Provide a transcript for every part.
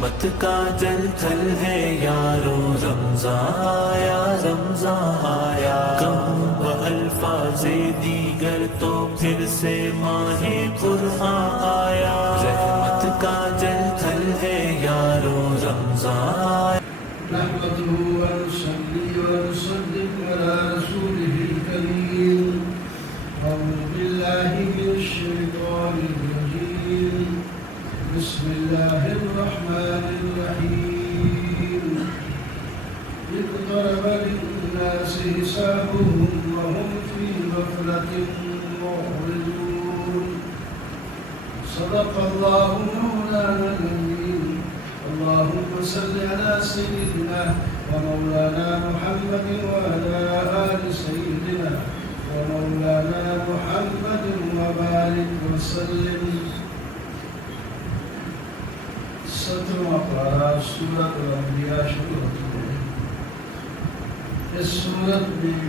رحمت کا جل تھل ہے یارو، رمضان آیا رمضان آیا، کم و الفاظ دیگر تو پھر سے ماہ قرآن آیا، رحمت کا جل تھل ہے یارو، رمضان آیا۔ نحمده ونصلي ونصدق على رسوله الكريم، أعوذ بالله من الشيطان الرجيم، بسم الله الرحمن الرحيم، اقترب للناس حسابهم وهم في غفلة معرضون، صدق الله مولانا العظيم، اللهم صل على سيدنا ومولانا محمد وعلى آل سيدنا ومولانا محمد وبارك وسلم۔ سترواں پارہ سورۃ الانبیاء شروع ہوتی ہے۔ اس سورت میں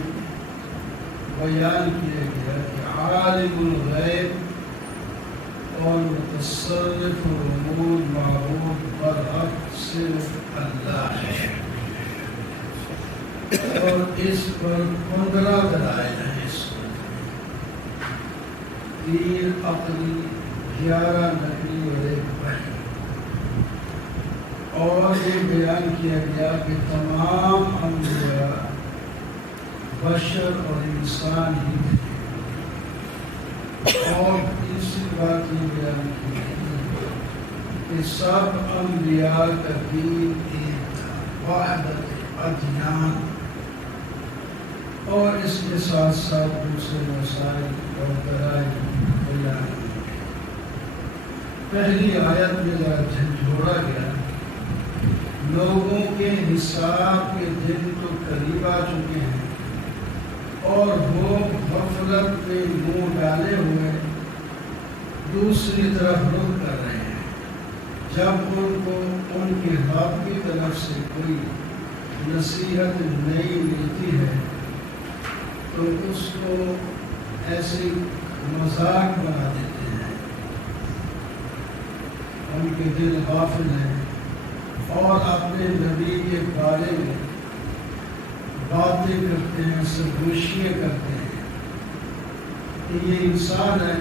بیان کیا گیا کہ عالم الغیب اور متصرف الامور معبود برحق صرف اللہ ہے، اور اس پر 15 دلائل ہیں۔ اس میں 3 عقلی، 11 نقلی اور 1 وحی، اور یہ بیان کیا گیا کہ تمام انبیاء بشر اور انسان ہی تھے، اور تیسری بات یہ بیان کی کہ سب انبیاء کا دین ایک تھا، وحدت ادیان، اور اس کے ساتھ ساتھ دوسرے مسائل اور دلائل بیان ہوئے۔ پہلی آیت میں ذرا جھنجھوڑا گیا، لوگوں کے حساب کے دن تو قریب آ چکے ہیں اور وہ غفلت میں منہ ڈالے ہوئے دوسری طرف رخ کر رہے ہیں۔ جب ان کو ان کے رب کی طرف سے کوئی نصیحت نہیں ملتی ہے تو اس کو ایسی مذاق بنا دیتے ہیں، ان کے دل غافل ہیں اور اپنے نبی کے بارے میں باتیں کرتے ہیں، سرگوشیاں کرتے ہیں کہ یہ انسان ہے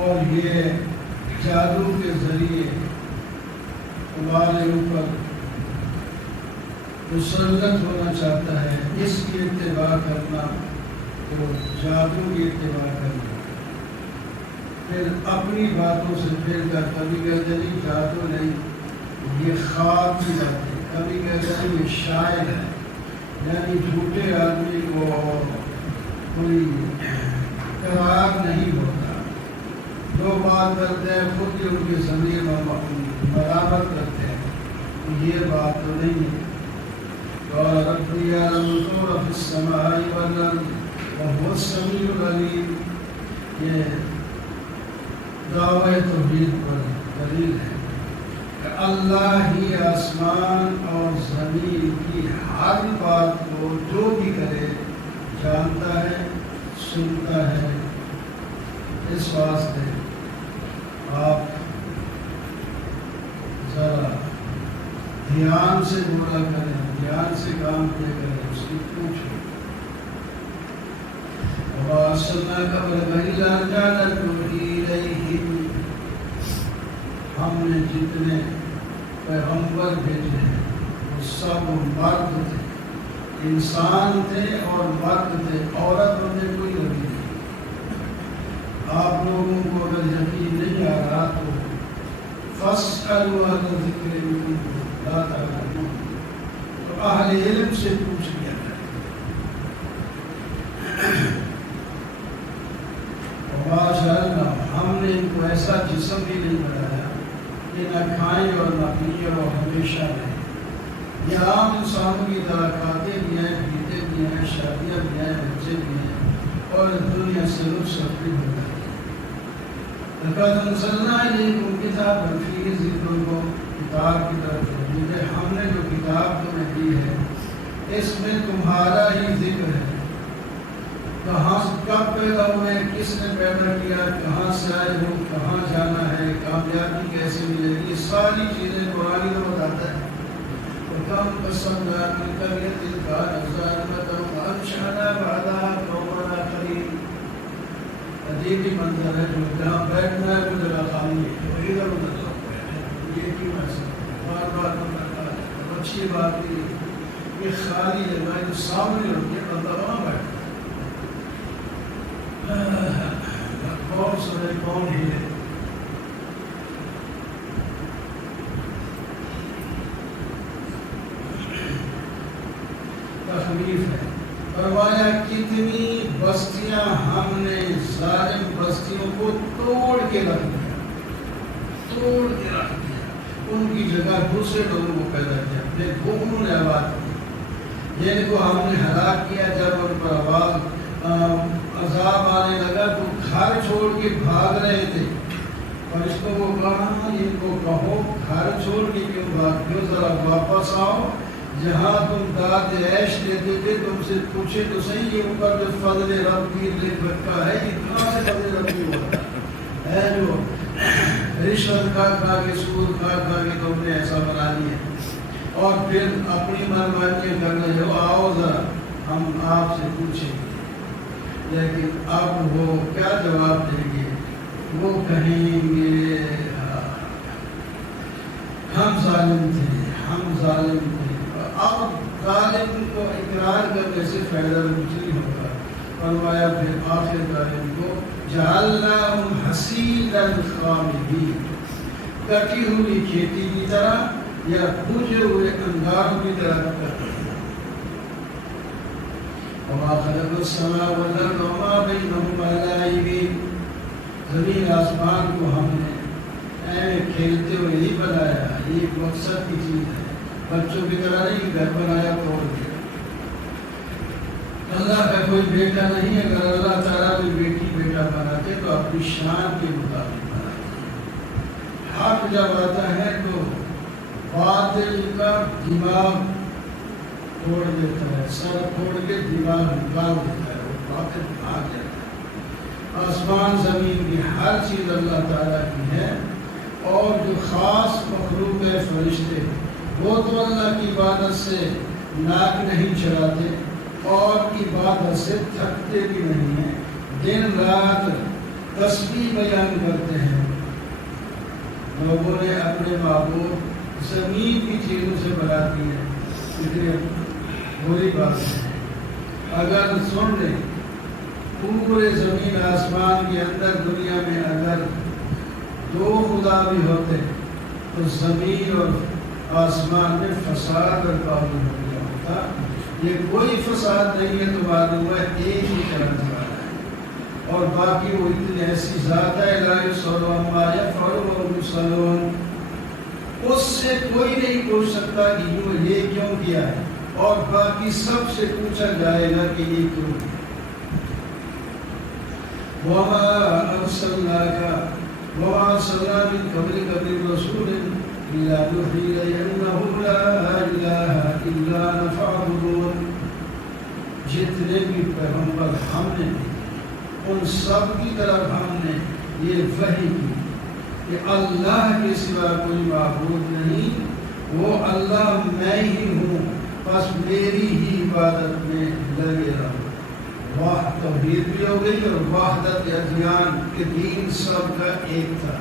اور یہ جادو کے ذریعے ہمارے اوپر مسلط ہونا چاہتا ہے، اس کی اتباع کرنا تو جادو کی اتباع کرنا۔ پھر اپنی باتوں سے پھر کبھی کہتے نہیں جادو نہیں، یہ خواب کی باتیں، کبھی کہتے ہیں یہ شاعر ہے، یعنی جھوٹے آدمی کو کوئی قرار نہیں ہوتا۔ جو بات کرتے ہیں خود ہی ان کی ضمیر برابر کرتے ہیں، یہ بات تو نہیں ہے۔ قال ربی یعلم القول فی السماء والارض وهو السمیع العلیم، یہ دعوی توحید پر دلیل ہے کہ اللہ ہی آسمان اور زمین کی ہر بات کو جو بھی کرے جانتا ہے، سنتا ہے۔ اس واسطے آپ ذرا دھیان سے بولا کریں، دھیان سے کام کیا کریں، اس کی پوچھیں۔ وَأَرْسَلْنَاكَ بِالْبَيِّنَاتِ وَلِتُخْرِجَ إِلَيْهِمْ، ہم نے جتنے پیغمبر بھیجے ہیں وہ سب مرد تھے، انسان تھے اور مرد تھے، عورتوں نے کوئی نبی نہیں۔ آپ لوگوں کو اگر یقین نہیں آ رہا تو فَاسْأَلُوا أَهْلَ الذِّكْرِ إِن كُنتُمْ لَا تَعْلَمُونَ، تو اہل علم سے پوچھ لیا جائے۔ وَمَا ہم نے ان کو ایسا جسم بھی نہیں بنایا کہ نہ کھائیں اور نہ پیئیں اور ہمیشہ رہیں۔ یہ عام انسانوں کی طرح کھاتے بھی ہیں، پیتے بھی ہیں، شادیاں بھی ہیں، بچے بھی ہیں، اور دنیا سے رخصت بھی ہو جاتی ہے۔ لَقَدْ أَنزَلْنَا إِلَيْكُمْ كِتَابًا فِيهِ ذِكْرُكُمْ، کتاب کی طرف توجہ، ہم نے جو کتاب تمہیں دی ہے اس میں تمہارا ہی ذکر ہے۔ کہاں کب پیدا ہوئے، کس نے پیدا کیا، کہاں سے آئے ہو، کہاں جانا ہے، کامیابی کیسے ملے گی، یہ ساری چیزیں قرآن میں بتاتا ہے۔ وَكَمْ قَصَّمْنَا مِنْ قَرْيَةٍ كَانَتْ ظَالِمَةً وَأَنشَأْنَا بَعْدَهَا قَوْمًا آخَرِينَ۔ عجیب ہی منظر ہے، جو جہاں بیٹھنا ہے وہ جگہ خالی ہے، جو ادھر ادھر لوگ بیٹھے ہیں، یہ کیوں ایسا بار بار بتاتا ہے؟ اچھی بات نہیں، یہ خالی جگہ جو سامنے ہوتی ہے بندہ وہاں بیٹھتا ہے۔ کون سمجھ کون ہی ہے؟ تخویف ہے۔ فرمایا کتنی بستیاں ہم نے ظالم بستیوں کو توڑ کے رکھ دیا، توڑ کے رکھ دیا، ان کی جگہ دوسرے لوگوں کو پیدا کیا، اپنے انہوں نے آباد کی، جن کو ہم نے ہلاک کیا۔ جب ان پر عذاب آنے لگا تو گھر چھوڑ کے بھاگ رہے تھے، فرشتوں کو کہا ان کو کہو گھر چھوڑ کے کیوں بھاگتے ہو، ذرا واپس آؤ، جہاں تم داد عیش لیتے تھے تم سے پوچھے تو صحیح، یہ اوپر جو فضل ربی لکھ رکھا ہے یہ کہاں سے فضل ربی ہوتا ہے؟ جو رشوت کھا کے سود کھا کے تم نے ایسا بنا لیا، اور پھر اپنی منمانیاں کرنے جو آؤ ذرا ہم آپ سے پوچھیں گے۔ لیکن اب وہ کیا جواب دیں گے؟ وہ کہیں گے ہم ظالم تھے، ہم ظالم تھے۔ اب ظالم کو اقرار کرنے سے فائدہ نہیں ہوگا۔ فرمایا پھر آخر ظالم کو جعلناہم حصیدا خامدین، کٹی ہوئی کھیتی کی طرح یا بوجھے ہوئے انگاروں کی طرح کرتے ہیں۔ وما خلق السماء والارض وما بینہما لاعبین، زمین آسمان کو ہم نے کھیلتے ہوئے نہیں بنایا، یہ ایک مقصد کی چیز ہے، بچوں کی طرح نہیں گھر بنایا توڑ دیا۔ اللہ کا کوئی بیٹا نہیں، اگر اللہ تعالیٰ کوئی بیٹی بیٹا بناتے تو اپنی شان کے مطابق بناتے۔ حق جب آتا ہے تو باطل کا دماغ توڑ دیتا ہے، سر توڑ کے دماغ نکال دیتا ہے، وہ باطل بھاگ جاتا ہے۔ آسمان زمین کی ہر چیز اللہ تعالیٰ کی ہے، اور جو خاص مخلوق ہے فرشتے، وہ تو اللہ کی عبادت سے ناک نہیں چڑھاتے اور عبادت سے تھکتے بھی نہیں ہیں، دن رات تسبیح بیان کرتے ہیں۔ لوگوں نے اپنے معبود زمین کی چیزوں سے بنا دی ہے، اس لیے بری بات ہے۔ اگر سن لیں پورے زمین آسمان کے اندر دنیا میں اگر دو خدا بھی ہوتے تو زمین اور آسمان میں فساد برپا ہو گیا ہوتا۔ یہ کوئی فساد نہیں ہے تو معلوم ہے ایک ہی طرح سے آ رہا ہے، اور باقی وہ اتنی ایسی ذات ہے لا یسأل عما یفعل وهم یسألون، اس سے کوئی نہیں پوچھ سکتا کہ یہ کیوں کیا ہے، اور باقی سب سے پوچھا جائے گا کہ یہ کیوں کیا۔ وما ارسلنا من قبلك من رسول الا نوحي اليه انه لا اله الا انا فاعبدون۔ جتنے بھی پیغمبر ہم نے ان سب کی طرف ہم نے یہ وحی کی کہ اللہ کے سوا کوئی معبود نہیں، وہ اللہ میں ہی ہوں، بس میری ہی عبادت میں لگے رہو۔ واہ توحید بھی ہو گئی اور وحدت ادیان کے دین سب کا ایک تھا۔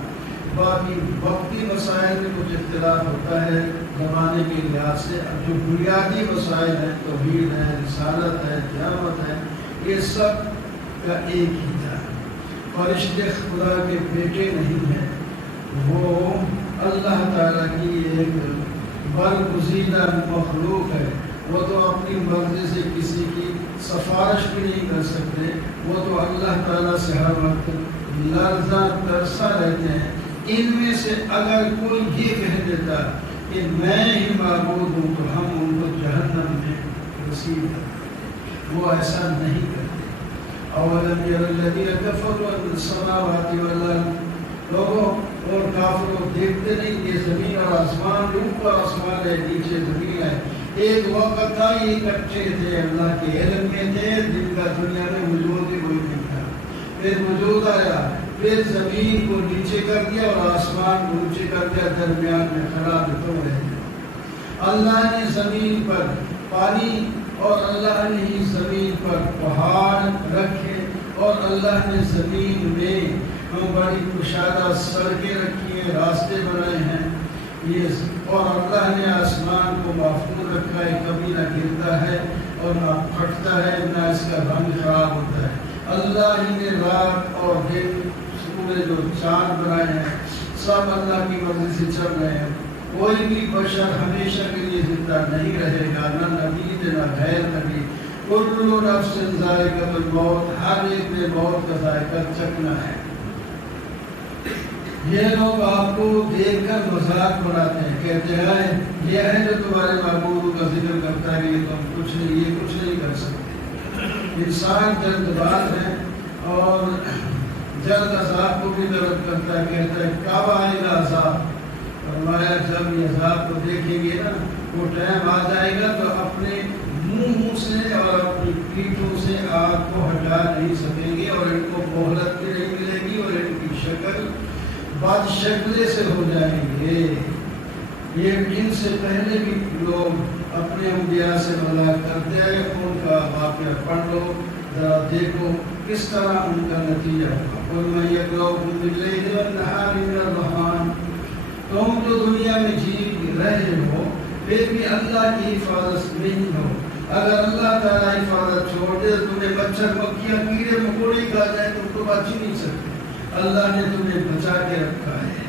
باقی وقتی مسائل میں کچھ اختلاف ہوتا ہے زمانے کے لحاظ سے، اب جو بنیادی مسائل ہیں توحید ہے، رسالت ہے، قیامت ہے، یہ سب کا ایک ہی تھا۔ فرشتے خدا کے بیٹے نہیں ہیں، وہ اللہ تعالیٰ کی ایک برگزیدہ مخلوق ہے، وہ تو اپنی مرضی سے کسی کی سفارش بھی نہیں کر سکتے، وہ تو اللہ تعالیٰ سے ہر وقت لرزاں ترسا رہتے ہیں۔ ان میں سے اگر کوئی یہ کہہ دیتا کہ میں ہی معبود ہوں تو ہم ان کو جہنم میں رسید کرتے، وہ ایسا نہیں کرتے۔ اولم یر الذین کفروا ان السماوات والارض، لوگوں اور کافروں دیکھتے نہیں یہ زمین اور آسمان، اوپر آسمان ہے نیچے زمین ہے، ایک وقت تھا یہ اکٹھے تھے، اللہ کے علم میں تھے، جن کا دنیا میں وجود ہی کوئی نہیں تھا. پھر وجود آیا، پھر زمین کو نیچے کر دیا اور آسمان کو نیچے کر دیا، درمیان میں کھڑا تو رہے. اللہ نے زمین پر پانی اور اللہ نے ہی زمین پر پہاڑ رکھے اور اللہ نے زمین میں بڑی کشادہ سڑکیں رکھی ہیں، راستے بنائے ہیں. یہ اور اللہ نے آسمان کو محفوظ رکھا ہے، کبھی نہ گرتا ہے اور نہ پھٹتا ہے، نہ اس کا رنگ خراب ہوتا ہے. اللہ ہی نے رات اور دن، سورج اور چاند بنائے ہیں، سب اللہ کی مرضی سے چل رہے ہیں. کوئی بھی بشر ہمیشہ کے لیے زندہ نہیں رہے گا، نہ نبی نہ غیر نبی. کل نفس ذائقۃ الموت، ہر ایک نے موت کا ذائقہ چکھنا ہے. یہ لوگ آپ کو دیکھ کر مذاق بناتے ہیں، کہتے ہیں یہ ہے جو تمہارے معبود کا ذکر کرتا ہے کہ تم کچھ نہیں، یہ کچھ نہیں کر سکتے. انسان جلد باز ہے اور جلد عذاب کو بھی طلب کرتا ہے، کہتا ہے کب آئے گا عذاب. فرمایا جب یہ عذاب کو دیکھیں گے نا، وہ ٹائم آ جائے گا تو اپنے منہ سے اور اپنی پیٹھوں سے آگ کو ہٹا نہیں سکیں گے اور ان کو مہلت بھی نہیں ملے گی اور ان کی شکل بد شکلے سے ہو جائیں گے. یہ ان سے پہلے بھی لوگ اپنے انبیاء سے مذاق کرتے ہیں، ان کا واقعہ پڑھ لو، ذرا دیکھو کس طرح ان کا نتیجہ ہوا. قل من یکلؤکم باللیل والنہار من الرحمن. تم جو دنیا میں جی رہے ہو پھر بھی اللہ کی حفاظت نہیں ہو. اگر اللہ تعالیٰ حفاظت چھوڑ دے تو تمہیں مچھر مکھیاں کیڑے مکوڑے کھا جائیں تم تو بچ ہی نہیں سکتے. اللہ نے تمہیں بچا کے رکھا ہے.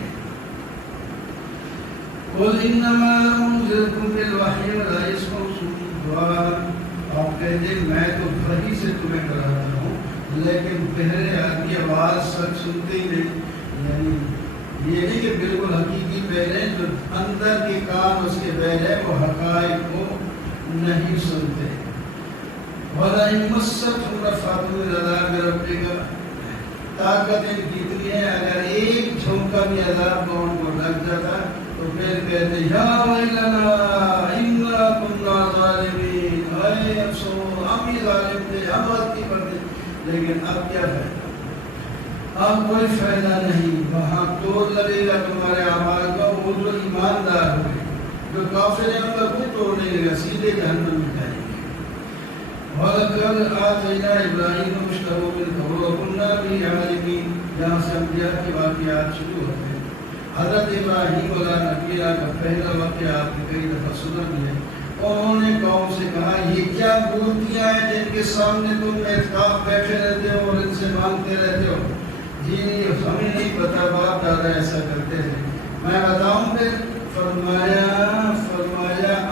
قل انما انذرکم بالوحی ولا یسمع الصم الدعاء. آپ کہتے ہیں میں تو وحی سے تمہیں ڈراتا ہوں لیکن بہرے آدمی آواز سچ سنتے ہی نہیں. یعنی یہ نہیں کہ بالکل حقیقی بہرے، جو اندر کے کان اس کے بہرے وہ حقائق کو نہیں سنتے. وَلَئِن مَسَّتْهُمْ رَفْعَةٌ مِّنْ عَذَابِ رَبِّكَ. طاقت ان کی اتنی ہے اگر ایک جھونکا بھی عذاب کو ان کو لگ جاتا تو پھر کہتے یا ویلنا انا کنا ظالمین، اے افسوس ہم ہی ظالم تھے، ہم غلطی کرتے. لیکن اب کیا فائدہ؟ اب کوئی فائدہ نہیں. وہاں توڑ لگے گا تمہارے اعمال کا. وہ جو ایماندار ہوئے، جو کافر ہیں ان کا کوئی توڑ نہیں لگا، سیدھے جہنم میں جائیں گے. وَلَقَدْ آتَيْنَا إِبْرَاهِيمَ رُشْدَهُ مِنْ قَبْلُ وَكُنَّا بِهِ عَالِمِينَ. یہاں سے انبیاء کے واقعات شروع ہوتے ہیں. حضرت ابراہیم علیہ نبی کا پہلا واقعہ آپ نے کئی دفعہ سنا بھی ہے. انہوں نے قوم سے کہا یہ کیا مورتیاں ہیں جن کے سامنے تم اعتکاف بیٹھے رہتے ہو اور ان سے مانگتے رہتے ہو؟ جی ہمیں نہیں پتا، باپ دادا ایسا کرتے تھے. میں بتاؤں پھر. فرمایا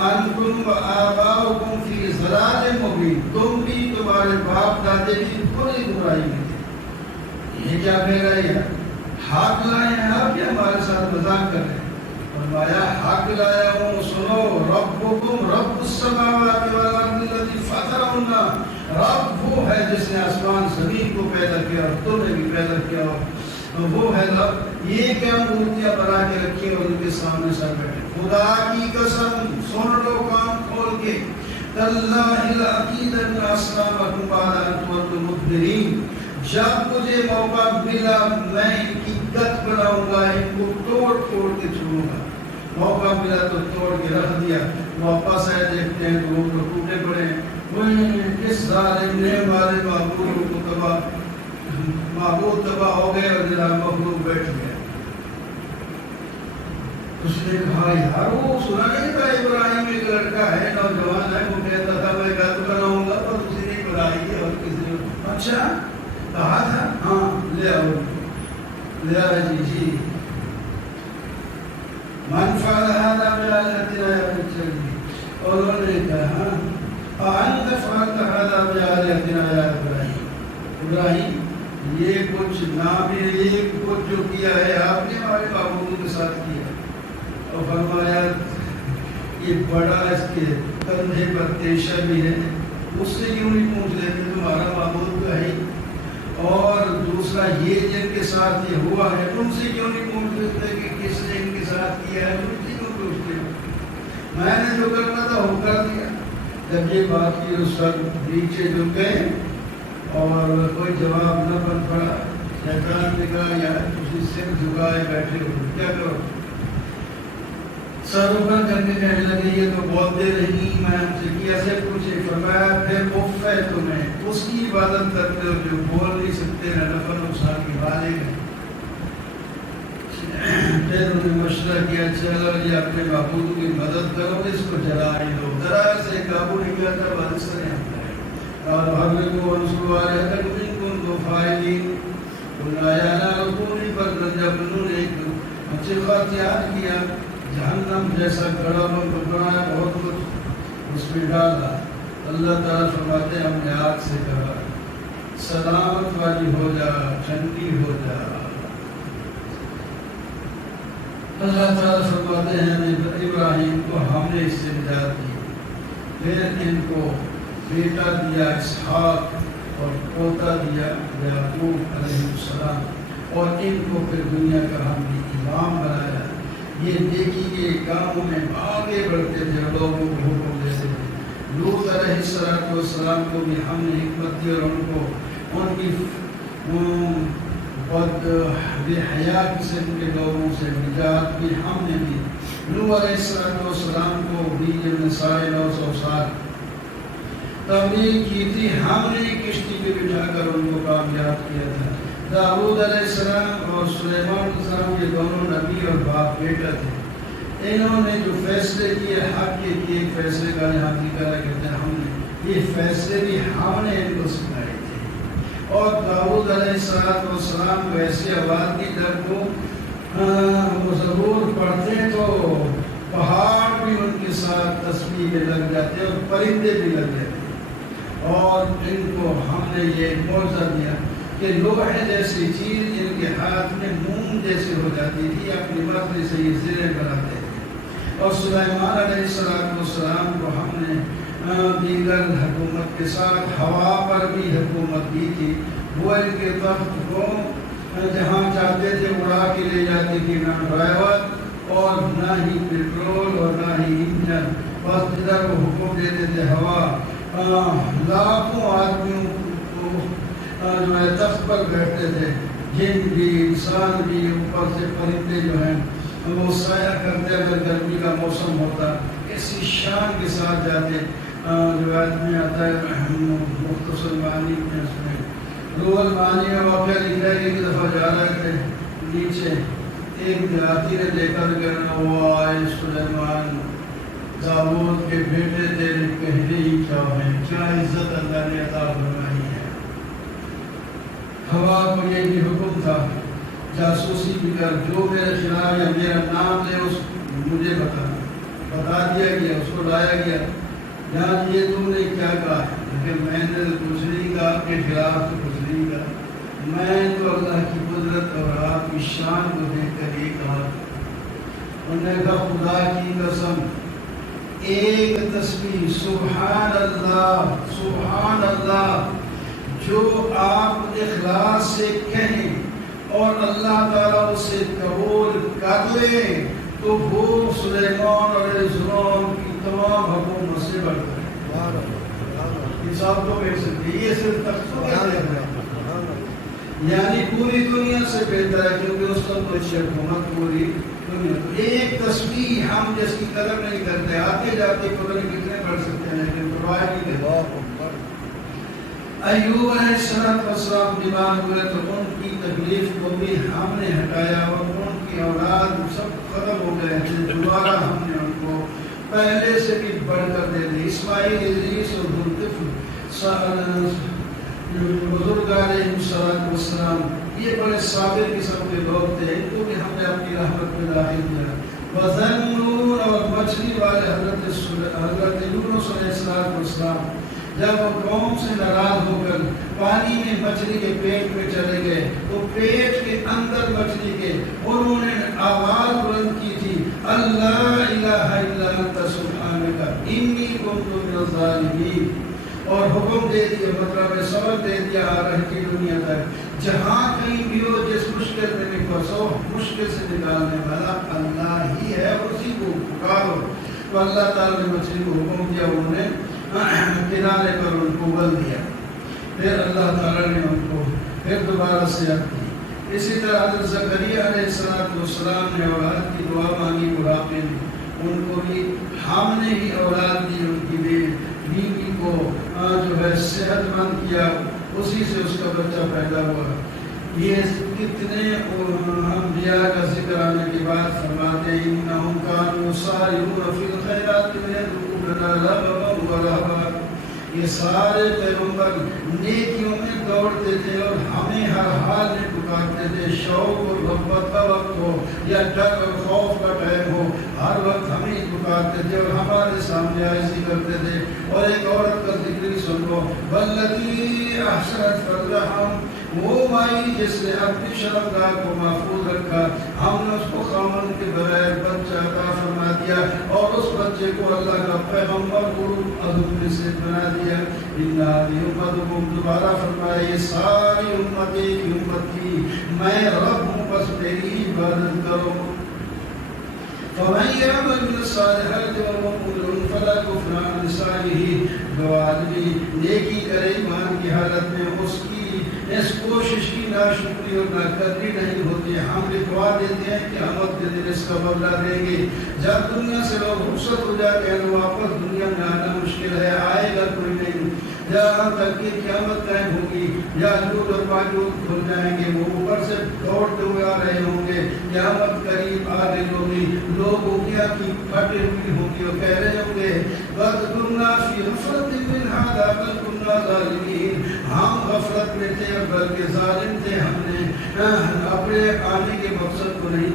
انتم و آباؤکم فی ضلال مبین. تم بھی تمہارے باپ دادے بھی بڑی برائی میں تھے. یہ کیا کہہ رہے ہیں؟ حق لائے ہیں آپ یا ہمارے ساتھ مذاق کر رہے ہیں؟ فرمایا حق لایا ہوں، سنو. ربکم رب السماوات والارض الذی فطرهن. رب وہ ہے جس نے آسمان زمین کو پیدا کیا اور تمہیں بھی پیدا کیا. وہ ہے رب. یہ کیا مورتیاں بنا کے رکھی اور ان کے سامنے سر بیٹھے. خدا کی قسم سن لو کان کھول کے. تاللہ لأکیدن اصنامکم بعد ان تولوا مدبرین. جب مجھے موقع ملا میں ان کی گت بناؤں گا، ان کو توڑ توڑ کے چھوڑوں گا. موقع ملا تو توڑ کے رکھ دیا. واپس آئے دیکھتے ہیں تو وہ ٹوٹے پڑے ہیں. کس ظالم نے ہمارے معبود تباہ ہو گئے اور جناب مخلوق بیٹھ گئے. اس نے کہا یار وہ سنا نہیں تھا ابراہیم ایک لڑکا ہے نوجوان ہے، وہ کہتا تھا میں گھر بناؤں گا اور کسی نے بنائی اور کسی نے اچھا کہا تھا ہاں لے آؤ لے آؤ. جی من فعل هذا بآلهتنا يا بني. اور انہوں نے کہا أأنت فعلت هذا بآلهتنا يا إبراهيم. ابراہیم یہ کچھ نام یہ کچھ جو کیا ہے آپ نے ہمارے معبودوں کے ساتھ کیا. اور فرمایا یہ بڑا اس کے کندھے پر تیشہ بھی ہے، اس سے کیوں نہیں پوچھ لیتے تمہارا معبود کا ہے. اور دوسرا یہ جن کے ساتھ یہ ہوا ہے ان سے کیوں نہیں پوچھ لیتے کہ کس نے ان کے ساتھ کیا ہے، ان سے کیوں پوچھتے. میں نے جو کرنا تھا وہ کر دیا. جب یہ بات کی اس وقت نیچے جھک گئے اور کوئی جواب نہ بن پڑا. شیطان نے کہا یار تجھے سر جھکائے بیٹھے ہو کیا کرو. سر اوپر کرنے کہنے لگے یہ تو بولتے نہیں میں ہم سے کیسے پوچھے. فرمایا پھر اف ہے تمہیں اس کی عبادت کرتے ہو جو بول نہیں سکتے نہ نفع نقصان کی بالغ ہے. پھر انہوں نے مشورہ کیا چلو یہ اپنے معبود کی مدد کرو اس کو جلا ہی دو. ذرا سے قابو نہیں کرتا بارش کریں اور حضرت کو انصر والے تک ان کو فائدین بلایا نہ رکونی پر جب انہوں نے ایک منصفہ تیار کیا جہنم جیسا گڑا بنایا بہت کچھ اس میں ڈالا. اللہ تعالیٰ فرماتے ہیں ہم نے آگ سے کہا سلامت والی ہو جا ٹھنڈی ہو جا. اللہ تعالیٰ فرماتے ہیں ابراہیم کو ہم نے اس سے نجات دی. پھر ان کو بیٹا دیا اسحاق اور پوتا دیا یعقوب علیہ السلام اور ان کو پھر دنیا کا ہم نے امام بنایا. یہ دیکھیے کاموں میں آگے بڑھتے تھے لوگوں کو حکم دیتے تھے. لوط علیہ السلام کو بھی ہم نے حکمت دی اور ان کو ان کی بد بے حیا قسم کے لوگوں سے نجات بھی ہم نے دی. نوح علیہ السلام کو بھی جب نے 950 سال تبلیغ کی تھی ہم نے کشتی پہ بٹھا کر ان کو کامیاب کیا تھا. داؤد علیہ السلام اور سلیمان علیہ السلام یہ دونوں نبی اور باپ بیٹا تھے. انہوں نے جو فیصلے کیے حق کے کیے فیصلے کا یہاں ذکر کہتے ہیں ہم نے یہ فیصلے بھی ہم نے ان کو سکھائے تھے. اور داؤد علیہ السلام کو ایسی آواز کی جب وہ ضرور پڑھتے تو پہاڑ بھی ان کے ساتھ تسبیح میں لگ جاتے اور پرندے بھی لگ جاتے. اور ان کو ہم نے یہ معجزہ دیا کہ لوہے جیسی چیز ان کے ہاتھ میں موم جیسے ہو جاتی تھی اپنی مرضی سے یہ زرے بناتے تھے. اور سلیمان علیہ السلام کو ہم نے دیگر حکومت کے ساتھ ہوا پر بھی حکومت دی تھی. وہ ان کے تخت کو جہاں چاہتے تھے اڑا کے لے جاتی تھی نہ ڈرائیور اور نہ ہی پیٹرول اور نہ ہی انجن. بس جدھر وہ حکم دیتے تھے ہوا لاکھوں آدمیوں کو جو ہے تخت پر بیٹھتے تھے. جن بھی انسان بھی اوپر سے پرندے جو ہیں وہ سایہ کرتے اگر گرمی کا موسم ہوتا اسی شان کے ساتھ جاتے. روایت میں آتا ہے مختصر معنی میں اس میں روح المعانی میں واقعہ لکھا ہے کہ ایک دفعہ جا رہے تھے نیچے ایک دیہاتی نے دیکھا کہ وہ آئے سلیمان داؤد کے بیٹے تیرے کہنے ہی کیا ہے کیا عزت اللہ نے عطا فرمائی ہے. ہوا کو یہ بھی حکم تھا جاسوسی بھی کر جو میرے خلاف یا میرا نام لے اس مجھے بتا دیا گیا اس کو لایا گیا. یہاں یہ تم نے کیا کہا ہے لیکن میں نے کچھ نہیں کہا آپ کے خلاف تو کچھ نہیں کہا. میں تو اللہ کی قدرت اور آپ کی شان کو دیکھ کر یہ کہا. انہوں نے کہا خدا کی قسم ایک تسبیح سبحان اللہ جو آپ اخلاص سے کہیں اور اللہ تعالیٰ اسے قبول کر لے تو وہ سلیمان علیہ السلام کی تمام حکومت سے بڑھتا ہے. حساب تو کہہ سکتے یہ صرف تختوں کا یعنی پوری دنیا سے بہتر ہے کیونکہ اس کا تو اچھی حکومت پوری دنیا. تو ایک تسبیح ہم جس کی قدر نہیں کرتے آتے جاتے پتہ نہیں کتنے پڑھ سکتے ہیں لیکن پرواہ نہیں کرتے. ایوب علیہ السلام بیمار ہوئے تو ان کی تکلیف کو بھی ہم نے ہٹایا اور ان کی اولاد سب ختم ہو گئے تھے. دوبارہ ہم نے ان کو پہلے سے بھی بڑھ کر دے دی. اسماعیل ادریس اور ذوالکفل بزرگ علیہ السلام یہ بڑے صابر قسم کے لوگ تھے. ان کو بھی ہم نے اپنی رحمت میں داخل کیا. وذنون اور مچھلی والے حضرت یونس علیہ السلام جب وہ قوم سے ناراض ہو کر پانی میں مچھلی کے پیٹ میں چلے گئے تو پیٹ کے اندر مچھلی کے انہوں نے آواز بلند کی تھی اللہ الہ الا انت سبحانک انی کنت من الظالمین. اور حکم دے دیا مطلب سبق دے دیا آ رہی دنیا تک جہاں کہیں بھی ہو جس مشکل میں بھی پھنسو مشکل سے نکالنے والا اللہ ہی ہے اسی کو پکارو. تو اللہ تعالیٰ نے مچھلی کو حکم دیا، انہوں نے کنارے پر ان کو بل دیا، پھر اللہ تعالیٰ نے ان کو پھر دوبارہ صحت دی۔ اسی طرح حضرت زکریا علیہ السلام نے اولاد کی دعا مانگی بڑھاپے میں، ان کو بھی ہم نے ہی اولاد دی، ان کی بیوی کو جو ہے صحت مند کیا، اسی سے اس کا بچہ پیدا ہوا۔ یہ کتنے انبیاء کا ذکر آنے کے بعد فرماتے ہیں انہم کانوا یسارعون فی الخیرات ویدعوننا رغبا ورہبا، یہ سارے پیغمبر نیکیوں میں دوڑتے تھے اور ہمیں ہر حال میں پکارتے تھے، شوق اور رغبت کا وقت ہو یا ڈر اور خوف کا ٹائم ہو، ہر وقت ہمیں پکارتے تھے اور ہمارے سامنے عاجزی کرتے تھے۔ اور ایک عورت کا ذکر ہی سن لو، واللتی احسنت فرجہا، وہ مائی جس نے اپنی شرمگاہ کو محفوظ رکھا، ہم نے اس کو خامن کے بغیر بچہ عطا فرما دیا اور اس بچے کو اللہ کا پیغمبر عظم میں سے بنا دیا۔ ان هذه امتكم، دوبارہ فرمایا یہ ساری امت ایک امت تھی، میں رب ہوں بس میری عبادت کرو۔ فمن يعمل من الصالحات وهو مؤمن فلا كفران لسعيه، جو آدمی نیکی کرے ایمان کی حالت میں، اس کی اس کوشش کی ناشکری اور ناقدری نہیں ہوتی، ہم لکھوا دیتے ہیں کہ قیامت کے دن اس کا بدلہ دیں گے۔ جب دنیا سے لوگ رخصت ہو جاتے ہیں واپس دنیا میں آنا مشکل ہے، آئے گا کوئی نہیں، جہاں تک کہ قیامت قائم ہوگی، یاجوج اور ماجوج کھل جائیں گے، وہ اوپر سے دوڑتے ہوئے آ رہے ہوں گے، قیامت قریب آ رہی ہوگی، لوگ اونگلیاں کی پھٹی ہوئی ہوں گی اور کہہ رہے ہوں گے قد كنا في غفلة من هذا بل كنا ظالمين، ہم غفلت میں تھے اور بلکہ ظالم تھے، ہم نے اپنے آنے کے مقصد کو نہیں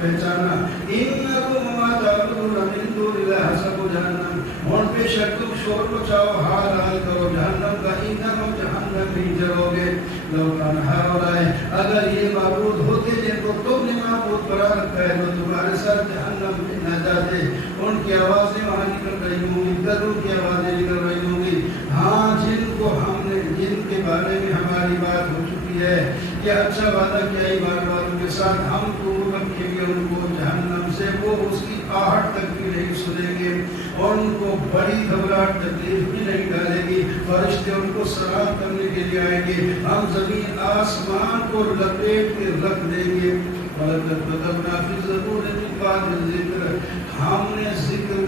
پہچانا۔ انکم وما تعبدون من دون اللہ حسب جہنم، اور بے شک تم شور مچاؤ، حال حال کرو جہنم کا، انکم جہنم ہی جاؤ گے۔ لو کان ہؤلاء، اگر یہ معبود ہوتے جن کو تم نے معبود بنا رکھا ہے وہ تمہارے ساتھ جہنم میں نہ جاتے، ان کی آوازیں وہاں نکل رہی ہوں گی، گدوں کی آوازیں نکل رہی ہوں گی، ہاں جن کو ہم نے جن کے بارے میں ہماری بات ہو چکی ہے کہ اچھا وعدہ کیا ایمان والوں کے ساتھ، ہم کو رکھیں گے ان کو جہنم سے، وہ اس کی آہٹ تک بھی نہیں سنیں گے اور ان کو بڑی گھبراہٹ تکلیف بھی نہیں ڈالے گی، فرشتے ان کو سلام کرنے کے لیے آئیں گے، ہم زمین آسمان کو لپیٹ کے رکھ دیں گے۔ وَلَقَدْ كَتَبْنَا فِي الزَّبُورِ مِن بَعْدِ الذِّكْرِ، ہم نے ذکر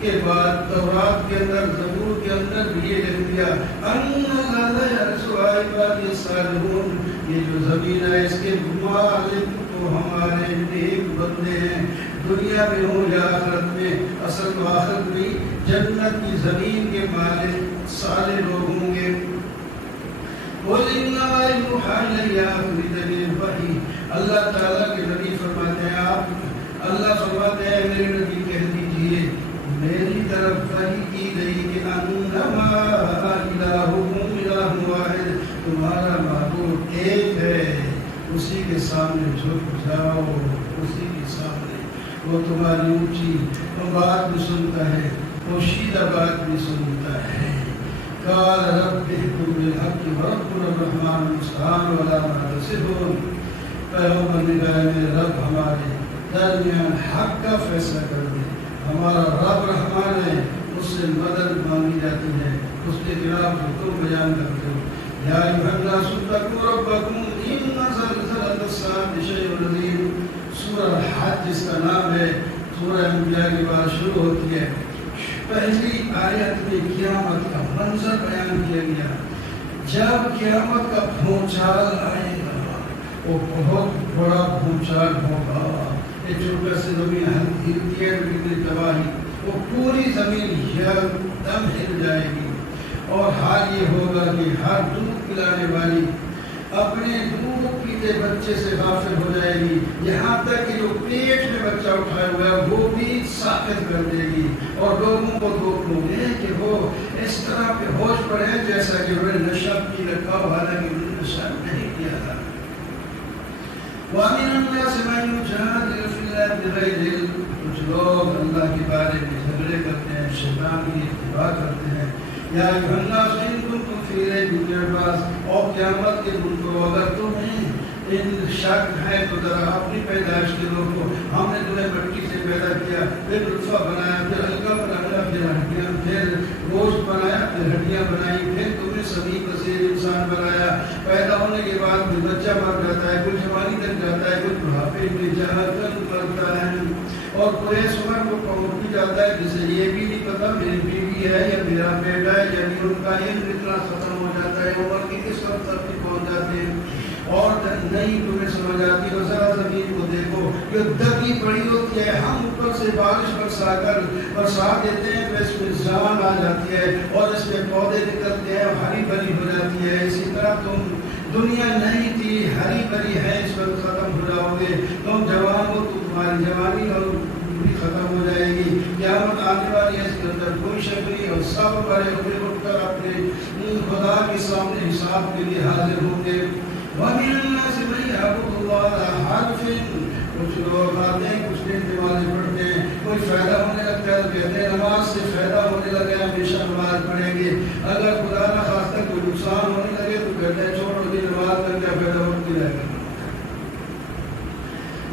کے بعد تورات کے اندر زبور کے اندر بھی یہ لکھ دیا ان ذا یرثها عبادی الصالحون، یہ جو زمین ہے اس کے مالک تو ہمارے نیک بندے ہیں، دنیا میں ہو یا آخرت میں، اصل و آخرت میں جنت کی زمین کے مالک صالح لوگ ہوں گے۔ قُلْ إِنَّمَا يُوحَىٰ إِلَيَّ مِنَ الْوَحْيِ، اللہ تعالیٰ کے نبی فرماتے ہیں، آپ اللہ فرماتے ہیں میرے نبی کہہ دیجئے میری طرف وحی کی گئی کہ انما الہکم الہ واحد، تمہارا معبود ایک ہے، اسی کے سامنے جھک جاؤ، اسی کے سامنے، وہ تمہاری اونچی بات بھی سنتا ہے، پوشیدہ بات بھی سنتا ہے۔ قال رب احکم بالحق وربنا الرحمن المستعان ولا ما تصفون، پیغمبر نے کہا میرے رب ہمارے درمیان حق کا فیصلہ کر دے، ہمارا رب رحمان ہے، اس سے مدد مانگی جاتی ہے، اس کے خلاف جو تم بیان کرتے ہو۔ یا ایھا الناس اتقوا ربکم ان زلزلۃ الساعۃ شیء عظیم، سورہ الحج جس کا نام ہے، سورہ انبیاء کے بعد شروع ہوتی ہے، پہلی آیت میں قیامت کا منظر بیان کیا گیا، جب قیامت کا بھونچال آئے گا وہ بہت بڑا بھونچال ہوگا، ایک چھوٹا سی زمین ہلتی ہے کتنی تباہی، وہ پوری زمین یکدم ہل جائے گی، اور حال یہ ہوگا کہ ہر دودھ پلانے والی اپنے دودھ پیتے بچے سے غافل ہو جائے گی، یہاں تک کہ جو پیٹ میں بچہ اٹھایا ہوا ہے وہ بھی ساقط کر دے گی، اور لوگوں کو دیکھو گے کہ وہ اس طرح پہ ہوش پر ہیں جیسا کہ انہوں نے نشہ پی رکھا، حالانکہ انہوں نے نشہ نہیں کیا تھا۔ وَمِنَ النَّاسِ مَن يُجَادِلُ فِي اللَّهِ بِغَيْرِ عِلْمٍ، کچھ لوگ اللہ کے بارے میں جھگڑے کرتے ہیں، شیطان کی اتباع کرتے ہیں۔ یا ایھا الناس ان کنتم فی ریب من البعث، اور قیامت کے دن کو اگر تمہیں ان شک ہے تو ذرا اپنی پیدائش کے لوگ کو ہم نے تمہیں مٹی سے پیدا کیا، پھر نطفہ بنایا، پھر حلقہ بنایا، پھر ہڈیاں، پھر گوشت بنایا، پھر ہڈیاں بنائی، پھر تمہیں سبھی بصیر انسان بنایا۔ پیدا ہونے کے بعد کوئی بچہ مر جاتا ہے، کوئی جوانی تک جاتا ہے، کوئی بڑھاپے میں جہاں تک مرتا ہے، اور کوئی ایس عمر کو پہنچ بھی جاتا ہے جسے یہ بھی نہیں پتا میری بیوی ہے یا میرا بیٹا ہے، یعنی ان کا علم اتنا ختم ہو جاتا ہے، عمر کی کس وقت تک بھی پہنچ جاتے ہیں اور نہیں تمہیں سمجھ آتی۔ اور ذرا زمین کو دیکھو جو دبی پڑی ہوتی ہے، ہم اوپر سے بارش برسا کر برسا دیتے ہیں تو اس میں جان آ جاتی ہے اور اس میں پودے نکلتے ہیں، ہری بھری ہو جاتی ہے۔ اسی طرح تم دنیا نہیں تھی، ہری بھری ہے، اس وقت ختم ہو جاؤ گے۔ تم جوان ہو تو تمہاری جوانی اور بھی ختم ہو جائے گی، قیامت آنے والی ہے، اس کے اندر کوئی شک نہیں، اور سب بڑے ہوئے اٹھ کر اپنے خدا کے سامنے حساب کے لیے حاضر ہوں گے۔ وَمِنَ النَّاسِ مَن يَعْبُدُ اللَّهَ عَلَىٰ حَرْفٍ، کچھ لوگ آتے ہیں، کچھ دن نمازیں پڑھتے ہیں، کوئی فائدہ ہونے لگتا ہے تو کہتے ہیں نماز سے فائدہ ہونے لگے ہمیشہ نماز پڑھیں گے، اگر خدا نہ خواستہ کوئی نقصان ہونے لگے تو کہتے ہیں چھوڑو جی نماز کا کیا فائدہ ہوتی رہے گا۔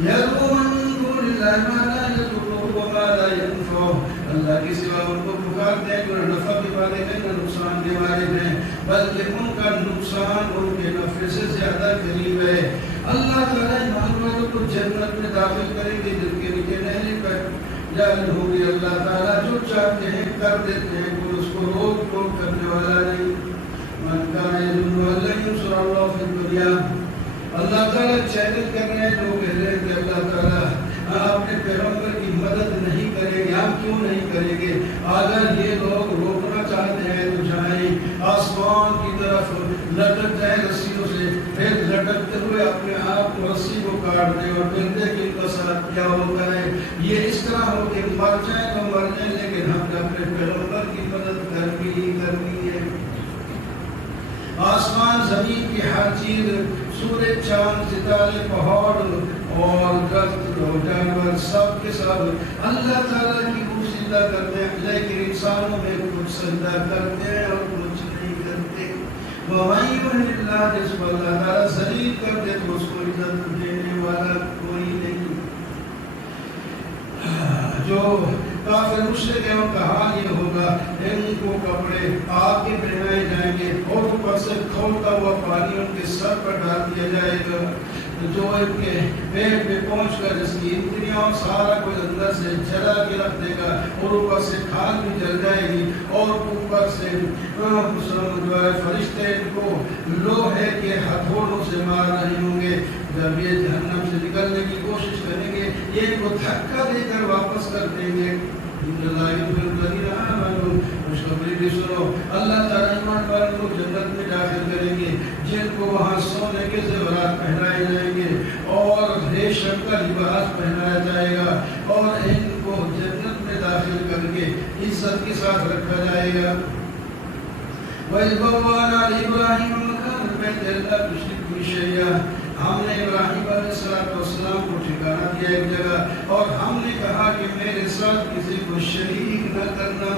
يَدْعُو مِن دُونِ اللَّهِ مَا لَا يَضُرُّهُ وَمَا لَا يَنفَعُهُ، اللہ کے سوا ان کو پکارتے ہیں، نہ نفع کے مالک ہیں نہ نقصان کے مالک ہیں، بلکہ ان کا نقصان ان کے نفع سے زیادہ قریب ہے۔ اللہ تعالیٰ ایمان والوں کو جنت میں داخل کریں گے جن کے نیچے نہریں پر جاری ہوگی۔ اللہ تعالیٰ جو چاہتے ہیں کر دیتے ہیں، کوئی اس کو روک ٹوک کرنے والا نہیں۔ من کان یظن ان لن ینصرہ اللہ فی الدنیا، اللہ تعالیٰ چیلنج کر رہے ہیں جو کہہ رہے ہیں کہ اللہ تعالیٰ اپنے پیغمبر کی مدد نہیں کریں گے، ہم کیوں نہیں کریں گے؟ اگر یہ لوگ روکنا چاہتے ہیں تو جائیں آسمان کی طرف، لٹک جائیں رسیوں سے، پھر لٹکتے ہوئے اپنے آپ کو رسی کو کاٹ دیں اور پھر دیکھیں ان کا ساتھ کیا ہوتا ہے۔ یہ اس طرح ہو کہ مر جائیں تو مر جائیں، لیکن ہم نے اپنے پیغمبر کی مدد کرنی ہی کرنی ہے۔ آسمان زمین کی ہر چیز، سورج چاند ستارے پہاڑ اور درخت اور جانور سب کے سب اللہ تعالیٰ کی سجدہ کرتے ہیں، لیکن انسانوں میں کچھ سجدہ کرتے ہیں اور کچھ نہیں کرتے۔ وَمَن يُهِنِ اللَّهَ، جس کو اللہ تعالیٰ ذلیل کر دے تو اس کو عزت دینے والا کوئی نہیں۔ جو کافر مشرک ہیں ان کا حال یہ ہوگا، ان کو کپڑے آگ کے پہنائے جائیں گے اور اوپر سے کھولتا ہوا پانی ان کے سر پر ڈال دیا جائے گا، جو ان کے پیٹ میں پہنچ کر جس کی انتریاں اور سارا کچھ اندر سے جلا کے رکھ دے گا، اور اوپر سے کھال بھی جل جائے گی، اور اوپر سے جو ہے فرشتے ان کو لوہے کے ہتھوڑوں سے مار رہے ہوں گے۔ جب یہ جہنم سے نکلنے کی کوشش کریں گے، یہ ان کو دھکا دے کر واپس کر دیں گے۔ خوشخبری بھی سنو، اللہ تعالیٰ ایمان والوں کو جنت میں داخل کریں گے، جن کو وہاں سونے کے زیورات پہنائے جائیں گے اور ریشم کا لباس پہنایا جائے گا، اور ان کو جنت میں داخل کر کے عزت کے ساتھ رکھا جائے گا۔ وَإِذْ بَوَّأْنَا لِإِبْرَاهِيمَ مَكَانَ الْبَيْتِ أَلَّا تُشْرِكْ بِي شَيْئًا، ہم نے ابراہیم علیہ السلام کو ٹھکانہ دیا ایک جگہ، اور ہم نے کہا کہ میرے ساتھ کسی کو شریک نہ کرنا،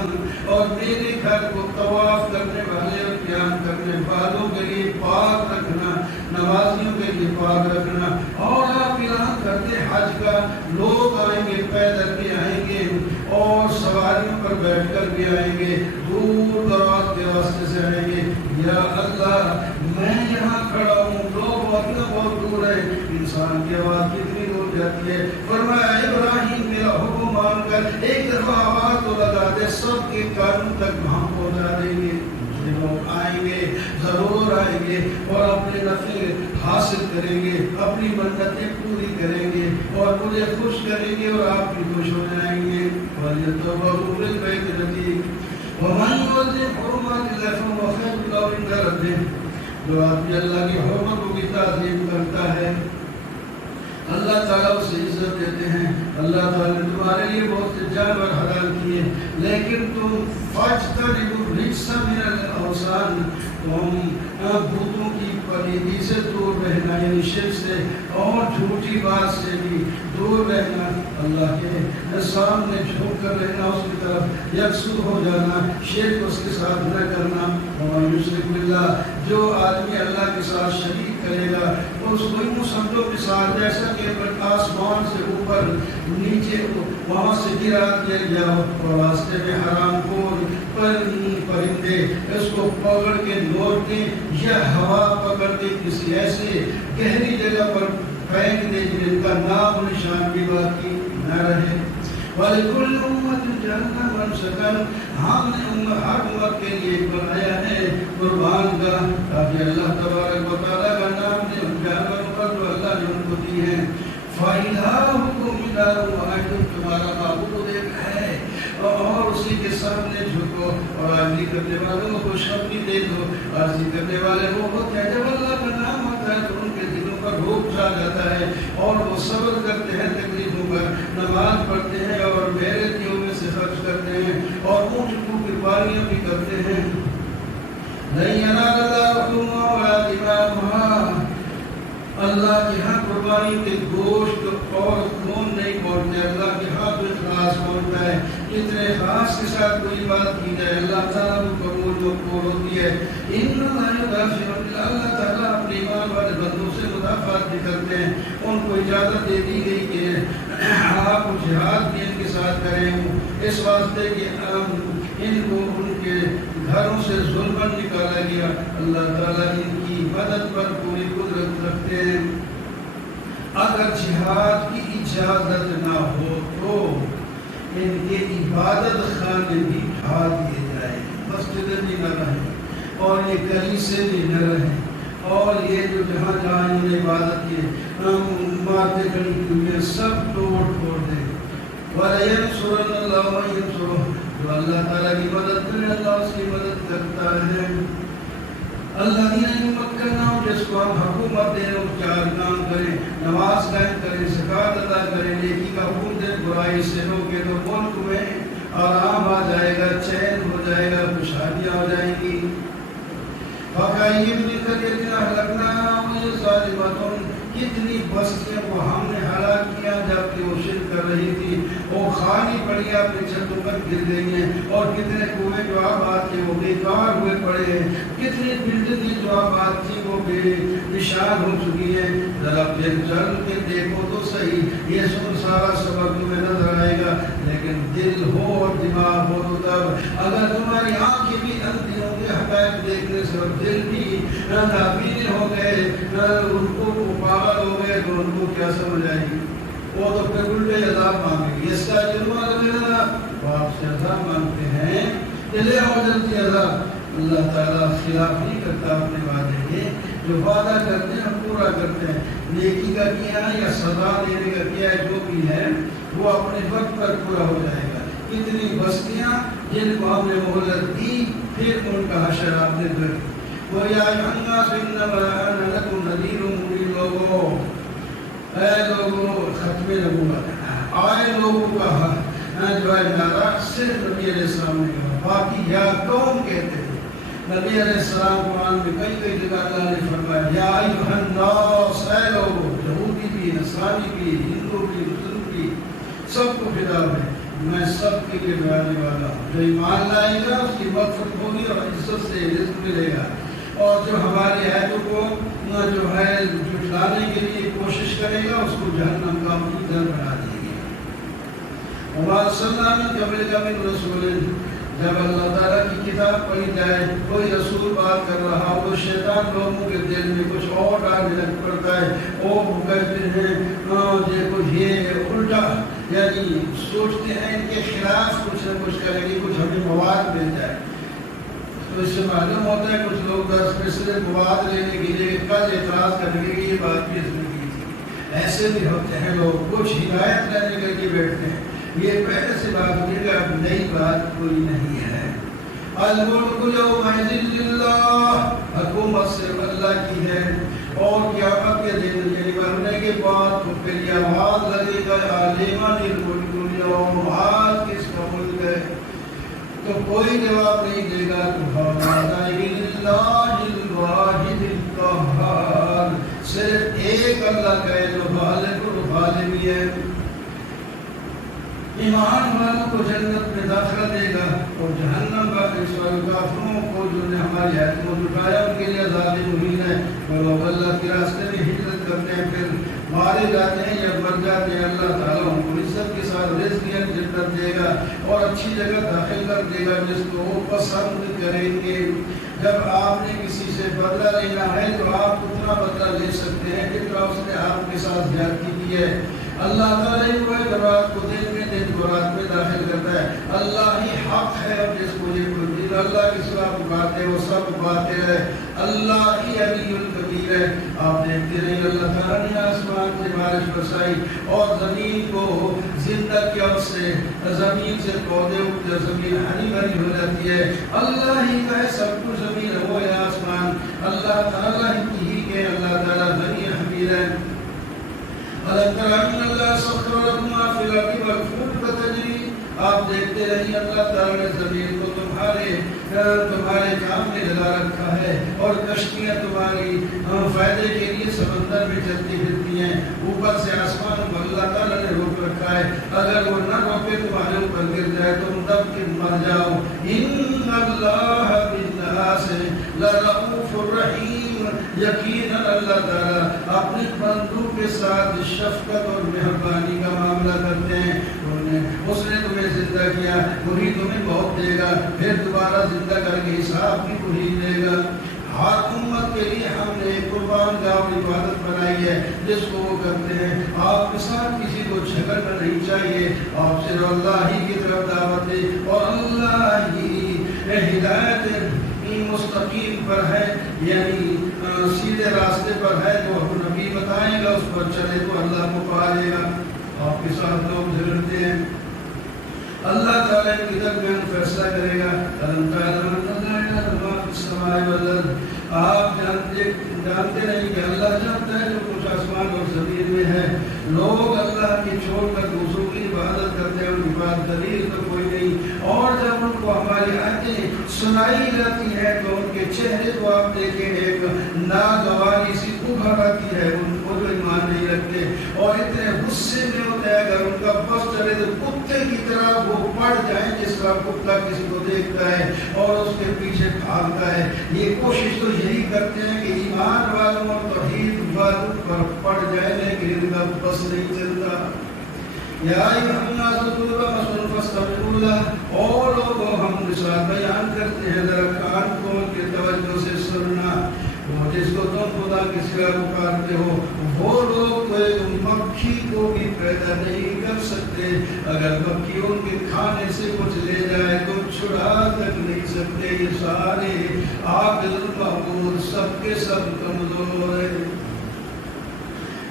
اور میرے گھر کو طواف کرنے والے اور قیام کرنے والوں کے لیے پاک رکھنا، نمازیوں کے لیے پاک رکھنا۔ اور آپ اعلان کرتے حج کا، لوگ آئیں گے، پیدل بھی آئیں گے اور سواریوں پر بیٹھ کر بھی آئیں گے، دور دراز کے راستے سے آئیں گے۔ یا اللہ میں یہاں کھڑا ہوں، لوگ بہت دور ہے، انسان کی آواز کتنی دور جاتی ہے۔ فرمایا ابراہیم میرا حکم مان کر ایک دفعہ آواز تو لگا دے، سب کے کانوں تک وہاں پہنچا دیں گے۔ لوگ آئیں گے، ضرور آئیں گے، اور اپنے نفع حاصل کریں گے، اپنی منتیں پوری کریں گے، اور مجھے خوش کریں گے اور آپ بھی خوش ہو جائیں گے۔ وَلْيَطَّوَّفُوا بِالْبَيْتِ الْعَتِيقِ وَمَن يُعَظِّمْ حُرُمَاتِ اللَّهِ فَهُوَ خَيْرٌ لَهُ عِندَ رَبِّهِ، جو آدمی اللہ کی حرمتوں کی تعظیم کرتا ہے اللہ تعالیٰ اسے عزت دیتے ہیں۔ اللہ تعالیٰ نے تمہارے لیے بہت سے جانور حلال کیے، لیکن تم فاجتنبوا الرجس من الاوثان، تم بتوں کی پلیدی سے دور رہنا، یعنی شرک سے اور جھوٹی بات سے بھی دور رہنا، اللہ کے سامنے جھک کر رہنا، اس کی طرف یکسو ہو جانا، شرک اس کے ساتھ نہ کرنا۔ وَمَن يُشْرِكْ بِاللَّهِ، جو آدمی اللہ کے ساتھ شریک کرے گا. اس کو یوں سمجھو مثال جیسا کہ آسمان سے اوپر نیچے وہاں سے گرا دیا گیا اور راستے میں حرام خور پرندے اس کو پکڑ کے لوٹتے یا ہوا پکڑ کے کسی ایسے گہری جگہ پر پھینک دے جن کا نام نشان بھی باقی نہ رہے. وَلِكُلِّ أُمَّةٍ جَعَلْنَا مَنْسَكًا ہم نے ہر امت کے لیے بنایا ہے قربان گاہ تاکہ اللہ تبارک و تعالیٰ کا نام دے ان جانوروں پر جو اللہ نے ان کو دی ہے. فَإِلَٰهُكُمْ إِلَٰهٌ وَاحِدٌ تمہارا معبود ایک ہے اور اسی کے سامنے جھکو اور عاجزی کرنے والوں کو خوشخبری دے دو. عاجزی کرنے والے وہ ہوتے ہیں جب اللہ کا نام ہوتا ہے تو ان کے دلوں پر روب چھا جاتا ہے اور وہ صبر کرتے ہیں تکلیفوں پر, نماز پڑھتے ہیں اور میرے دیوں میں سے خرچ کرتے ہیں اور اونٹ کو قربانیاں بھی کرتے ہیں. لَن يَنَالَ اللَّهَ لُحُومُهَا وَلَا دِمَاؤُهَا اللہ کے ہاں قربانی کے گوشت اور خون نہیں پہنچتے, اللہ کے ہاں تو اخلاص پہنچتا ہے. اتنے خاص کے ساتھ کوئی بات کی جائے اللہ تعالیٰ کو قبول مقبول ہوتی ہے. اللہ تعالیٰ اپنے ایمان والے بندوں سے مدافعت بھی کرتے ہیں. ان کو اجازت دے دی گئی کہ آپ جہاد بھی ان کے ساتھ کریں اس واسطے کہ ان کو ان کے گھروں سے ظلماً نکالا گیا. اللہ تعالیٰ ان کی مدد پر پوری قدرت رکھتے ہیں. اگر جہاد کی اجازت نہ ہو تو ان کے عبادت خانے بھی ڈھا دیے جائیں, مسجدیں بھی نہ رہیں اور یہ کلیسے بھی نہ رہیں اور یہ جو جہاں جہاں انہوں نے عبادت کی عمارتیں کھڑی کی ہیں سب توڑ پھوڑ دیں. وَلَيَنْصُرَنَّ اللَّهُ مَن يَنْصُرُهُ جو اللہ تعالیٰ کی مدد کرے اللہ اس کی مدد کرتا ہے. اللہ دین مکنا جس کو ہم حکومت دیں اور چار کام کریں, نماز قائم کریں, زکوٰۃ ادا کریں, نیکی کا حکم دیں, برائی سے روکیں تو ملک میں آرام آ جائے گا, چین ہو جائے گا, خوشحالیاں ہو جائیں گی. فَكَأَيِّن مِّن قَرْيَةٍ أَهْلَكْنَاهَا وَهِيَ ظَالِمَةٌ کتنی بستیاں کو ہم نے ہلاک کیا جبکہ وہ شرک کر رہی تھی, وہ خالی پڑی اپنی چھتوں پر گر گئی ہیں اور کتنے کنویں جو آباد تھے وہ بیکار ہوئے پڑے ہیں, کتنی بلڈنگیں جو آباد تھی وہ بے نشان ہو چکی ہیں. ذرا پھر چل کے دیکھو تو صحیح, یہ سن سارا سبق تمہیں نظر آئے گا لیکن دل ہو اور دماغ ہو تو تب. اگر تمہاری آنکھیں بھی اندھی ہوں گے حقائق دیکھنے سے اور دل بھی نابین ہو گئے, ان کو پاگل ہو گئے تو ان کو کیا سمجھ آئے گی؟ وہ تو پھر الٹے عذاب مانگے گی. اس کا جرمہ لگنا وہ آپ سے عذاب مانگتے ہیں لے آؤ جلدی عذاب. اللہ تعالیٰ خلاف نہیں کرتا اپنے وعدے کے, جو وعدہ کرتے ہیں پورا کرتے ہیں. نیکی کا کیا ہے یا سزا دینے کا کیا ہے جو بھی ہے وہ اپنے وقت پر پورا ہو جائے گا. کتنی بستیاں جن کو ہم نے مہلت دی پھر ان کا حشر آپ نے کر دی. وَيَا أَيُّهَا النَّاسُ إِنَّمَا أَنَا لَكُمْ نَذِيرٌ مُبِينٌ لوگو, اے لوگو ختم نبوت آئے لوگوں کا جو ہے نارا صرف نبی علیہ السلام نے کہا, باقی یا قوم کہتے ہیں. نبی علیہ السلام قرآن میں کئی کئی جگہ اللہ نے فرمایا یا ایھا الناس, اے لوگو, یہودی بھی, نصرانی بھی, ہندو بھی, مسلم بھی, سب کو خطاب ہے میں سب کے لیے بلانے والا ہوں. جو ایمان لائے گا اس کی مغفرت ہوگی اور عزت سے رزق ملے گا, اور جو ہماری آیتوں کو جو ہے جھٹلانے کے لیے کوشش کرے گا اس کو جہنم کا ایندھن بنا دے گی. وما ارسلنا من قبلک من رسول, جب اللہ تعالیٰ کی کتاب پڑھی جائے کوئی رسول بات کر رہا ہو شیطان لوگوں کے دل میں کچھ اور ڈالنے لگ پڑتا ہے. وہ کہتے ہیں یہ کچھ یہ الٹا, یعنی سوچتے ہیں ان کے خلاف کچھ نہ کچھ کریں گے, کچھ ہمیں مواد مل جائے. تو اس سے معلوم ہوتا ہے کچھ لوگ 10 پیسے مواد لینے کے لیے کل اعتراض کریں گے کہ یہ بات بھی اس میں کی تھی. ایسے بھی ہوتے ہیں لوگ, کچھ ہدایت لینے کر کے بیٹھتے ہیں. یہ پہلے سے بات ہوئی کہ اب نئی بات کوئی نہیں ہے. الملک یومئذ للہ, حکومت صرف اللہ کی ہے اور قیامت کے دن یعنی مرنے کے بعد پھر یہ آواز لگے گا لمن الملک اليوم, آج کس کا ملک ہے؟ تو کوئی جواب نہیں دے گا. للہ الواحد القہار, صرف ایک اللہ کا ہے جو خالق اور غالب ہے. ایمان والوں کو جنت میں داخلہ دے گا اور جہنم کافروں کو جو نے ہماری حیات کو لٹایا ان کے لیے عذاب مہین ہے۔ اور لوگ اللہ کے راستے میں ہجرت کرتے ہیں پھر مارے جاتے ہیں یا مر جاتے ہیں، اللہ تعالیٰ ان کو عزت کے ساتھ رزق جنت دے گا اور اچھی جگہ داخل کر دے گا جس کو وہ پسند کریں گے۔ جب آپ نے کسی سے بدلہ لینا ہے تو آپ اتنا بدلہ لے سکتے ہیں جتنا اس نے آپ کے ساتھ زیادتی کی ہے۔ اللہ تعالیٰ رات کو دن میں دن کو رات میں داخل کرتا ہے، اللہ ہی حق ہے اور جس کو یہ کوئی دن اللہ کے سوا پکارتے وہ سب باطل ہے، اللہ ہی علی الکبیر ہے۔ آپ دیکھتے رہے اللہ تعالیٰ نے آسمان سے بارش برسائی اور زمین کو زندہ کیا، اس سے زمین سے پودے اگتے، زمین ہری بھری ہو جاتی ہے۔ اللہ ہی کا ہے سب کچھ، زمین ہو یا آسمان اللہ تعالیٰ ہی کے، اللہ تعالیٰ غنی حمید ہے۔ أَلَمْ تَرَ أَنَّ اللَّهَ سَخَّرَ لَكُم مَّا فِي الْأَرْضِ وَالْفُلْكَ تَجْرِي، آپ دیکھتے رہیے اللہ تعالیٰ نے زمین کو تمہارے کام میں لگا رکھا ہے اور کشتیاں تمہاری فائدے کے لیے سمندر میں چلتی پھرتی ہیں۔ اوپر سے آسمان کو اللہ تعالیٰ نے روک رکھا ہے، اگر وہ نہ روکے تمہارے اوپر گر جائے تم دب کے مر جاؤ۔ إِنَّ اللَّهَ بِالنَّاسِ لَرَءُوفٌ رَحِيمٌ، یقیناً اللہ تعالیٰ اپنے بندوں کے ساتھ شفقت اور مہربانی کا معاملہ کرتے ہیں۔ اس نے تمہیں زندہ کیا، وہی تمہیں موت دے گا، پھر دوبارہ زندہ کر کے حساب بھی وہی دے گا۔ ہر امت کے لیے ہم نے قربان گاہ اور عبادت بنائی ہے جس کو وہ کرتے ہیں۔ آپ کے ساتھ کسی کو جھگڑنا نہیں چاہیے، آپ صرف اللہ ہی کی طرف دعوت دیں اور اللہ ہی ہدایت مستقیم پر ہے، یعنی سیدھے راستے پر ہے، جو نبی بتائے گا اس پر چلے تو اللہ کو پا لے گا۔ آپ کے ساتھ لوگ جھگڑتے ہیں، اللہ تعالیٰ کی درمیان فیصلہ کرے گا۔ آپ جانتے نہیں کہ اللہ جانتا ہے جو کچھ آسمان اور زمین میں ہے۔ لوگ اللہ کی چھوڑ کر دوسروں کی عبادت کرتے ہیں، ان کی بات دلیل تو کوئی نہیں، اور جب ان کو ہماری آیتیں سنائی جاتی ہیں تو ان کے چہرے کو آپ دیکھیں ایک ناگواری سی ابھر آتی ہے، ان کو جو ایمان نہیں رکھتے اور اتنے غصے میں ہوتے ہیں، اگر ان کا بس چلے تو کتے کی طرح وہ پڑ جائیں جس کا کتا کسی کو دیکھتا ہے اور اس کے پیچھے بھاگتا ہے۔ یہ کوشش تو یہی کرتے ہیں کہ ایمان والوں اور توحید والوں پر پڑ جائے، لیکن ان کا بس نہیں چلتا۔ یا ایھا الناس ضرب مثل فاستمعوا لہ، اور لوگوں ہم مثال بیان کرتے ہیں، ذرا کان کھول کے توجہ سے سننا۔ وہ جس کو تم خدا کے سوا پکارتے ہو وہ لوگ تو ایک مکھی کو بھی پیدا نہیں کر سکتے، اگر مکھی ان کے کھانے سے کچھ لے جائے تو چھڑا تک نہیں سکتے۔ یہ سارے عاقل معبود سب کے سب کمزور ہیں۔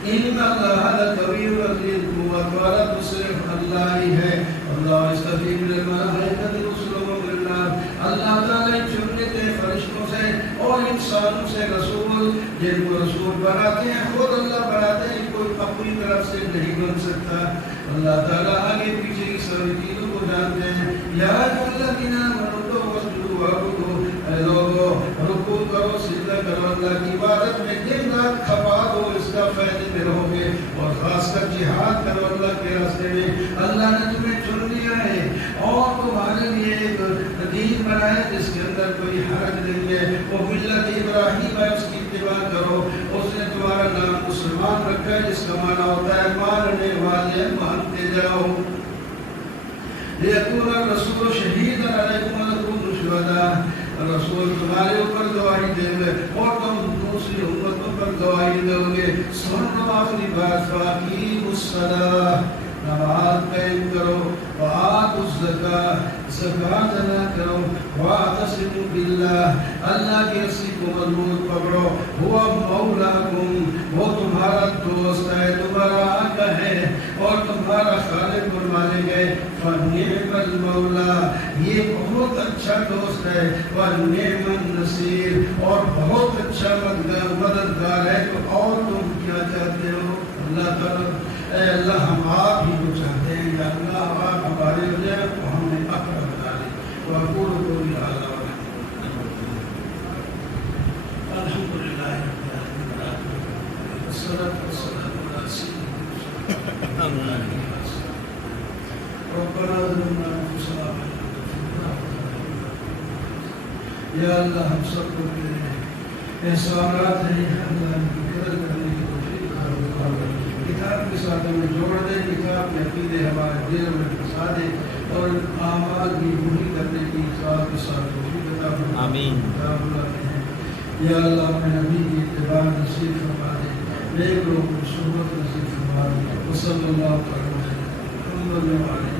ان اللہ لقوی عزیز، قوت والا تو صرف اللہ ہی ہے۔ اللہ یصطفی من الملائکۃ رسلا ومن الناس، اللہ تعالیٰ چن لیتے ہیں فرشتوں سے اور انسانوں سے رسول، جن کو رسول بناتے ہیں خود اللہ بناتے ہیں، کوئی اپنی طرف سے نہیں بن سکتا۔ اللہ تعالیٰ آگے پیچھے کی ساری چیزوں کو جانتے ہیں۔ یا الذین آمنوا واسجدوا واعبدوا، اے لوگو رکوع کرو سجدہ کرو، اللہ کی عبادت میں دن رات کھپا دو، اس کا فائدے میں رہو گے، اور خاص کر جہاد کرو اللہ کے راستے میں۔ اللہ نے تمہیں چن لیا ہے اور تمہارے لیے ایک دین بنایا جس کے اندر کوئی حرج نہیں ہے، وہ ملت ابراہیم ہے، اس کی اتباع کرو۔ اس نے تمہارا نام مسلمان رکھا ہے جس کا معنی ہوتا ہے ماننے والے، مانتے جاؤ۔ لیکن الرسول شہیدا علیکم وتکونوا شہداء، رسول تمہارے اوپر گواہی دے گا اور تم دوسری امتوں پر گواہی دو گے۔ سن لو آخری بات، فاقیموا الصلاۃ، نماز قائم کرو، وآتوا الزکاۃ، زکات ادا کرو، واعتصموا باللہ، اللہ کی رسی کو مضبوط پکڑو، ہوا مولاکم، وہ تمہارا دوست ہے، تمہارا آقا ہے اور تمہارا خالق اور مالک ہے۔ فنعم المولا، یہ بہت اچھا دوست ہے، ونعم النصیر، اور بہت اچھا مددگار ہے۔ تو اور تم کیا چاہتے ہو؟ اللہ تعالیٰ، اے اللہ ہم آپ ہی کو چاہتے ہیں، یا اللہ آپ ہمارے ہو جائے تو ہم نے اپنا بتا دیں۔ وَأَقُولُ قَوْلِي هَٰذَا الحمد للہ رب العالمین، والصلاة والسلام علی سیدنا محمد۔ ربنا ظلمنا انفسنا یا اللہ ہم سب کو تیرے احسانات ہیں اللہ ان کی قدر کرنے کی توفیق عطا فرما کتاب کے ساتھ ہمیں جوڑ دے کتاب کے عقیدے ہمارے دل میں پھنسا دے اور اعمال کی پوری کرنے کی ساتھ کے ساتھ توفیق عطا فرما آمین یا اللہ اپنے نبی کی اتباع نصیب فرما دے نیک لوگوں کو صحبت نصیب فرما دے وصلی اللہ تعالی علیہ وسلم